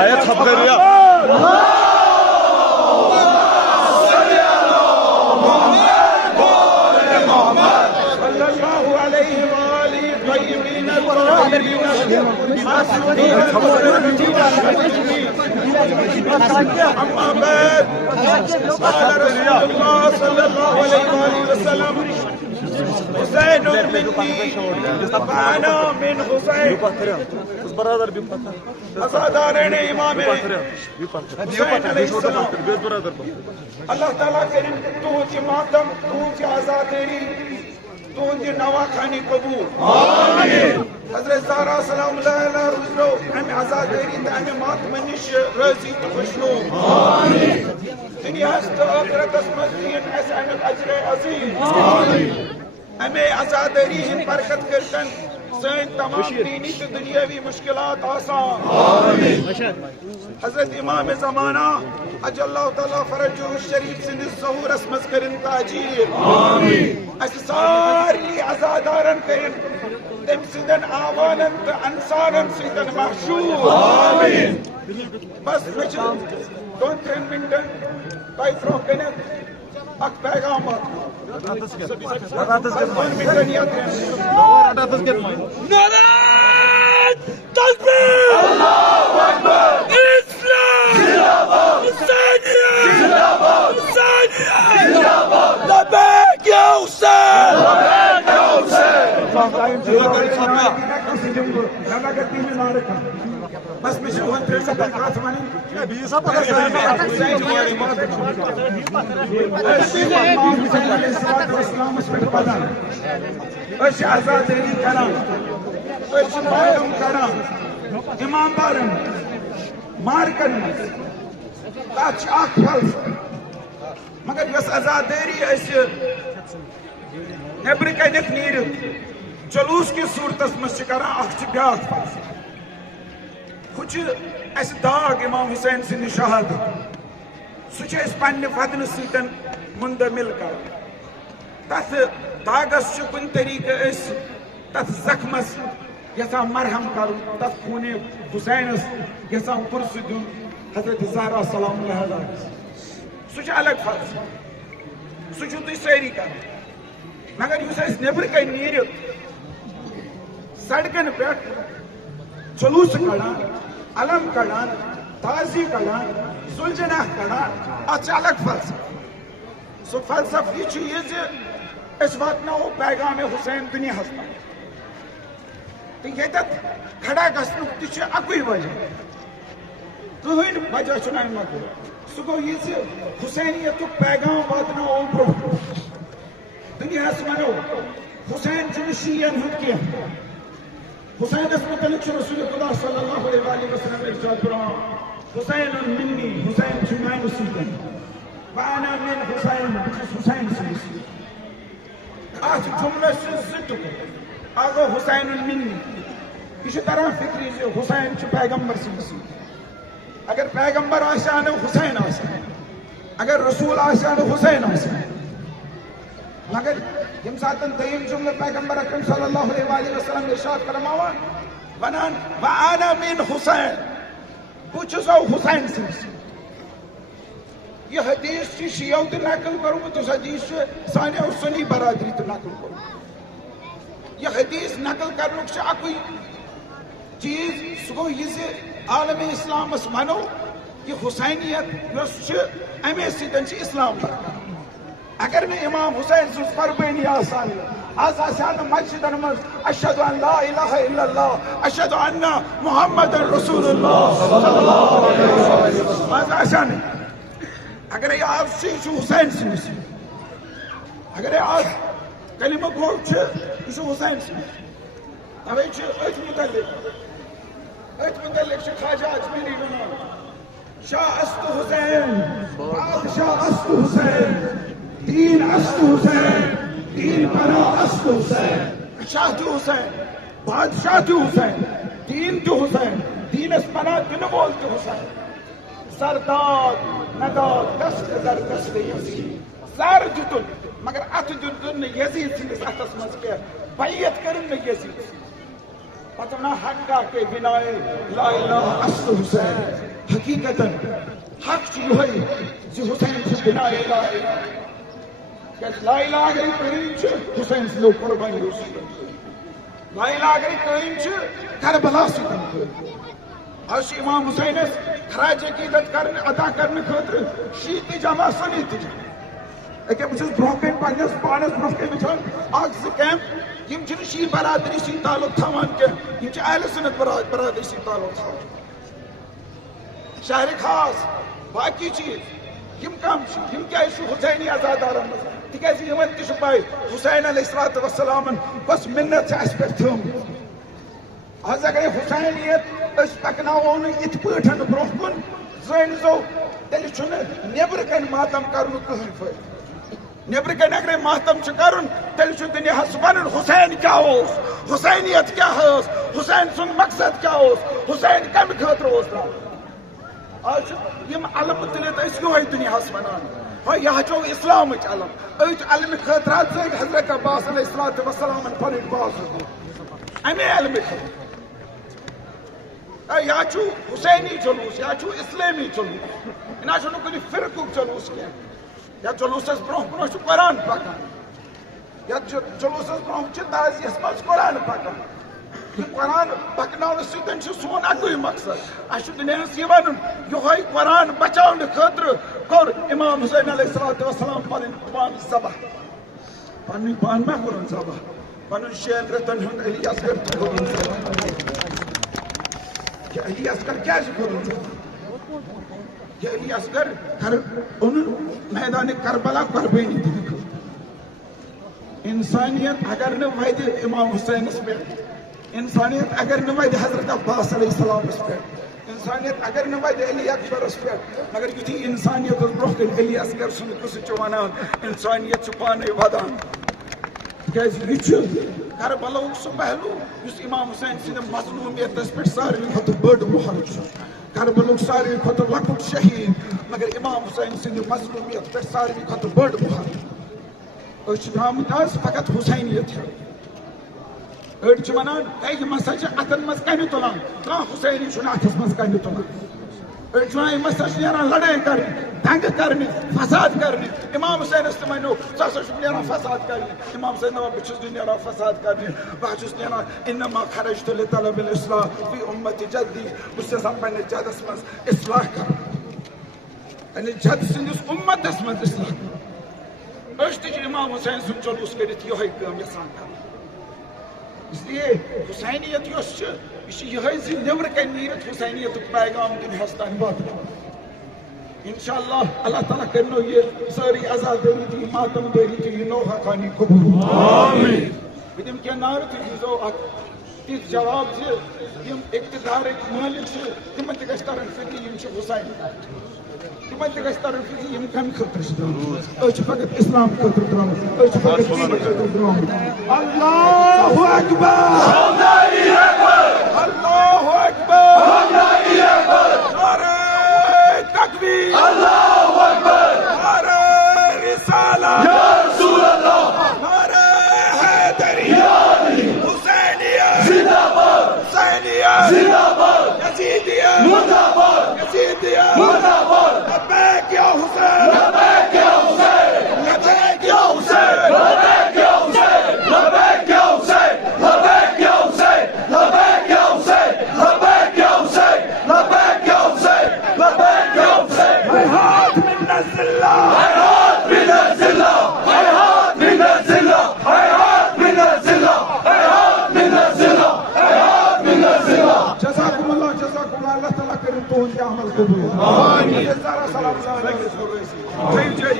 آیت چھپ کر رہی أما بعد قال رسول الله صلى الله عليه وسلم حسين مني وأنا من حسين ازادارین امام حسین علیہ السلام اللہ تعالیٰ کرن تہنٛد یہِ ماتم تہنٛز یہِ آزادٲری تہنٛد یہِ نواخانی قبوٗل حضرت زہرا سلام اللہ علیہ روزرو امہِ آزادٲری تہٕ امہِ ماتمہٕ نِش رٲضی تہٕ خوشنوٗد دُنیاہس تہٕ ٲخرتس منٛز دِیِن اَسہِ امیُک اجرے عظیٖم امے آزادٲری ہٕنٛدۍ برکت کٔرتن سٲنۍ تمام دینی تہٕ دُنیٲوی مشکلات آسان حضرت امام زمانہ اجل اللہ تعالیٰ فرجہ الشریف سندس ظہورس مز کرن تاجیل اسہِ سارنٕے عزادارن کرن تٔمۍ سٕنٛدٮ۪ن آوانن تہٕ انصارن سۭتۍ محشوٗر بس مےٚ چھِ 2-3 مِنٹن تۄہہِ برونٛہہ کٔنٮ۪تھ اکھ پیغام واتناوُن نعرہ تکبیر اللہ اکبر اسلام زندہ باد حسینیت زندہ باد حسینیت زندہ باد لبیک یا حسین لبیک یا حسین بس مےٚ چھِ 2-3 سیکنڈ کتھ وَنٕنۍ اسلامس پٮ۪ٹھ پَکان أسۍ چھِ آزادٲری کران أسۍ چھِ ماتم کران اِمامبارن مارکن منٛز تتھ چھِ اکھ فلسفہٕ مگر یۄس آزادٲری أسۍ نیٚبرٕ کَنٮ۪تھ نیٖرِتھ جلوٗس کِس صوٗرتس منٛز چھِ کران اکھ چھِ بیٛاکھ فلسفہٕ ہُہ چھُ اَسہِ داغ امام حُسین سٕنٛدِ شہادت سُہ چھِ أسۍ پننہِ ودنہٕ سۭتۍ مُندمِل کران تتھ داغس چھُ کُنہِ طریٖقہٕ أسۍ تتھ زخمس یژھان مرہم کرُن تتھ خوٗنہِ حُسینس یژھان پُرسہٕ دیُن حضرت زہرا سلام اللہ علیہ سُہ چھُ الگ فلسفہٕ سُہ چھُو تُہۍ سٲری کران مگر یُس أسۍ نیٚبرٕ کَنۍ نیٖرِتھ سڑکن پٮ۪ٹھ جلوٗسہٕ کڑان علم کڑان تازی کڑان سُلجناہ کڑان اتھ چھِ الگ فلسفہٕ سُہ فلسفہٕ یہِ چھُ یہِ زِ أسۍ واتناوو پیغام حُسین دُنیاہس تام تہٕ ییٚتٮ۪تھ کھڑا گژھنُک تہِ چھُ اکُے وجہ کٕہٕنۍ وجہ چھُنہٕ اَمہِ مۄکھٕ سُہ گوٚو یہِ زِ حُسینیتُک پیغام واتناوو برونٛہہ دُنیاہس وَنو حُسین چھُنہٕ شِیَن ہُنٛد کینٛہہ حُسینس متعلق چھُ رسول خدا صلی اللہ علیہ وسلم ارشاد فرماوان حُسین منی حُسین چھُ میانہِ سۭتۍ وأنا من حُسین بہٕ چھُس حُسین سٕنٛدِ سۭتۍ اتھ جملس چھِ زٕ ٹُکر اکھ گوٚو حُسین منی یہِ چھُ تران فکرِ زِ حُسین چھُ پیغمبر سٕنٛدِ سۭتۍ اگر پیغمبر آسہِ ہا نہٕ حُسین آسہِ ہا اگر رسول آسہِ ہا نہٕ حُسین آسہِ ہا مگر ییٚمہِ ساتہٕ دوٚیِم جملہٕ پیغمبر اکرم صلی اللہ علیہ وسلم ارشاد فرماوان ونان وأنا من حُسین بہٕ چھُس حُسین سٕنٛدِ سۭتۍ یہ حدیث چھُ شیعو تہِ نقل کوٚرمُت یُس حدیث چھُ سانیو سُنی برادری تہِ نقل کوٚرمُت یہ حدیث نقل کرنُک چھُ اکُے چیٖز سُہ گوٚو یہِ زِ عالمِ اسلامس ونو یہِ حُسینیت یۄس چھِ امے سۭتۍ چھِ اسلام برقرار اگر نہٕ امام حُسین سٕنٛز قربٲنی آسان آز آسہِ ہا نہٕ مسجدن منٛز اشہدُ ان لا الہ الا اللہ اشہدُ ان محمد رسول اللہ آز آسہِ ہا نہٕ اگرے آز چھُ یہِ چھُ حُسین سٕنٛدِ سۭتۍ اگرے آز کلمہٕ گوٚو چھُ یہِ چھُ حُسین سٕنٛدِ توے چھُ أتھۍ متعلق چھُ خواجہ اجمیری ونان شاہ است حُسین بادشاہ است حُسین دین است حُسین دین پناہ است حُسین شاہ تہِ حُسین بادشاہ تہِ حُسین دین تہِ حُسین دینس پناہ دِنہٕ وول تہِ حُسین سرداد نداد دست در دست یزید زر دِتُن مگر اتھ دیُتُن نہٕ یزید سٕنٛدِس اتھس منٛز کینٛہہ بیعت کٔرٕن نہٕ یزید پتہٕ ونان حقا کے بنائے لا الہ است حُسین حقیقت حق یہ حسین سے بنا لا الہ اگر قائم حسین سے قربانی لا الہ اگر قائم کربلا ستن آج امام حسین خراج عقیدت ادا کرنے خاطر شیعہ جمع سنی جمع اکے بہت برہ کن پنس پانس برہ کن وچان اکھ زٕ کیمپ یم چھنہٕ شیعہ برادری سی تعلق تھاوان کینٛہہ یم چھِ اہل سنت برادری سی تعلق تھاوان شہر خاص باقی چیز یم کم یم کیازِ چھِ حسینی عزادارن منٛز تِکیازِ یمن تہِ چھُ پاے حسین علیہ الصلوۃ والسلامن کۄس مِنت چھِ اَسہِ پٮ۪ٹھ تھٲومٕژ آز اگر حسینیت أسۍ پکناوو نہٕ یِتھ پٲٹھۍ برونٛہہ کُن زٲنۍزو تیٚلہِ چھُنہٕ نیبرٕ کَنۍ ماتم کرنُک کٕہٕنۍ فٲیدٕ نیبرٕ کَنۍ اگرے ماتم چھُ کرُن تیٚلہِ چھُ دُنیاہس ونُن حسین کیاہ اوس حسینیت کیاہ ٲس حسین سُنٛد مقصد کیاہ اوس حسین کمہِ خٲطرٕ اوس درٛامُت آز چھِ یم علمہٕ تُلِتھ أسۍ یِہوے دُنیاہس ونان ہاں یہ ہچو اسلامٕچ علم أتھۍ علمہِ خٲطرٕ حظ ژٔٹۍ حضرت عباس علیہ الصلوۃ والسلامن پنٕنۍ بازٕ امی علمہِ خٲطرٕ یا چھُ حسینی جلوس یا چھُ اسلامی جلوس یہِ نہ چھُنہٕ کُنہِ فرقُک جلوس کینٛہہ یا جلوسس برونٛہہ برونٛہہ چھُ قرآن پکان یتھ جلوسس برونٛہہ چھِ تعزیس منٛز قرآن پکان یہ قرآن پکناونہٕ سۭتۍ چھُ سون اکُے مقصد اَسہِ چھُ دُنیاہس یہِ ونُن یِہوے قرآن بچاونہٕ خٲطرٕ کوٚر امام حسین علیہ الصلوۃ والسلام پنٕنۍ پان ذبح پنٕنۍ پان ما کوٚرُن ذبح پنُن 6 رٮ۪تن ہُنٛد علی اصغر تہِ کوٚرُن ذبح یہ علی اصغر کیازِ کوٚرُن ذبح یہ علی اصغر اونُن میدانِ کربلا قربٲنی دِنہٕ خٲطرٕ انسانیت اگر نہٕ وَدِ امام حسینس پٮ۪ٹھ انسانیت اگر نہٕ وَدِ حضرت عباس علیہ السلامس پٮ۪ٹھ انسانیت اگر نہٕ وَدِ علی اکبرس پٮ۪ٹھ مگر یُتھُے انسانیت برونٛہہ کَنہِ علی اصغر سُنٛد قصہٕ چھُ ونان انسانیت چھُ پانے ودان تِکیازِ یہِ چھُ کربلاہُک سُہ پہلوٗ یُس امام حسین سٕنٛدِ مظلوٗمیتس پٮ۪ٹھ ساروی کھۄتہٕ بٔڑ مۄہر چھُ کربلُک ساروی کھۄتہٕ لۄکُٹ شہیٖد مگر امام حسین سٕنٛدِ مظلوٗمیت پٮ۪ٹھ ساروی کھۄتہٕ بٔڑ مۄہر أسۍ چھِ درٛامٕتۍ آز فقط حسینیت ہٮ۪تھ أڑۍ چھِ ونان ہے یِم ہسا چھِ اتھن منٛز کنہِ تُلان کانٛہہ حسینی چھُنہٕ اتھس منٛز کنہِ تُلان أڑۍ چھِ ونان یِم ہسا چھِ نیران لڑٲے کرنہِ دنگہٕ کرنہِ فساد کرنہِ امام حسینس تہِ ونیو ژٕ ہسا چھُکھ نیران فساد کرنہِ امام حسین دپان بہٕ چھُس نہٕ نیران فساد کرنہِ بہٕ چھُس نیران انما خرجت لطلب الاصلاح فی امت جدی بہٕ چھُس یژھان پننِس جدس منٛز اصلاح کرُن پننِس جد سٕنٛدِس اُمتس منٛز اصلاح کرُن أسۍ تہِ چھِ امام حسین سُنٛد جلوس کٔرِتھ یِہوے کٲم یژھان کرُن اس لیے حسینیت یۄس چھِ یہِ چھِ یِہوے زِ نیبرٕ کَنۍ نیٖرِتھ حسینیتُک پیغام دُنیاہس تانۍ واتناوُن انشاءاللہ اللہ تعالیٰ کرنو یہ سٲرٕے عزادٲری تہٕ یہِ ماتم دٲری تہٕ یہِ نو حقانی قبوٗل بہٕ دِمہٕ کینٛہہ نعرٕ تُہۍ دیٖزیو اکھ تِژھ جواب زِ یِم اقتدارٕکۍ مٲلِک چھِ تِمن تہِ گژھِ ترُن فِکرِ یِم چھِ حسین تِمن تہِ گژھِ ترُن فِکرِ یِم کمہِ خٲطرٕ چھِ درٛامٕتۍ أسۍ چھِ فقط اسلام خٲطرٕ درٛامٕتۍ أسۍ چھِ فقط دیٖنہٕ خٲطرٕ درٛامٕتۍ اللہ اکبر اللہ اکبر نعرہ تکبیر اللہ اکبر نعرہ رسالت یا رسول اللہ نعرہ حیدری یا علی حسینیت زندہ باد حسینیت زندہ باد یزیدیت مردہ باد یزیدیت مردہ باد لبیک یا حسین لبیک یا حسین لبیک یا حسین لبیک یا حسین لبیک یا حسین لبیک یا حسین لبیک یا حسین لبیک یا حسین لبیک یا حسین لبیک یا حسین ہیہات من الذلہ ہیہات من الذلہ ہیہات من الذلہ ہیہات من الذلہ ہیہات من الذلہ ہیہات من الذلہ جزاکم اللہ اللہ تعالیٰ کرن تُہُنٛد یہِ عمل قبوٗل آمین سلام علیکم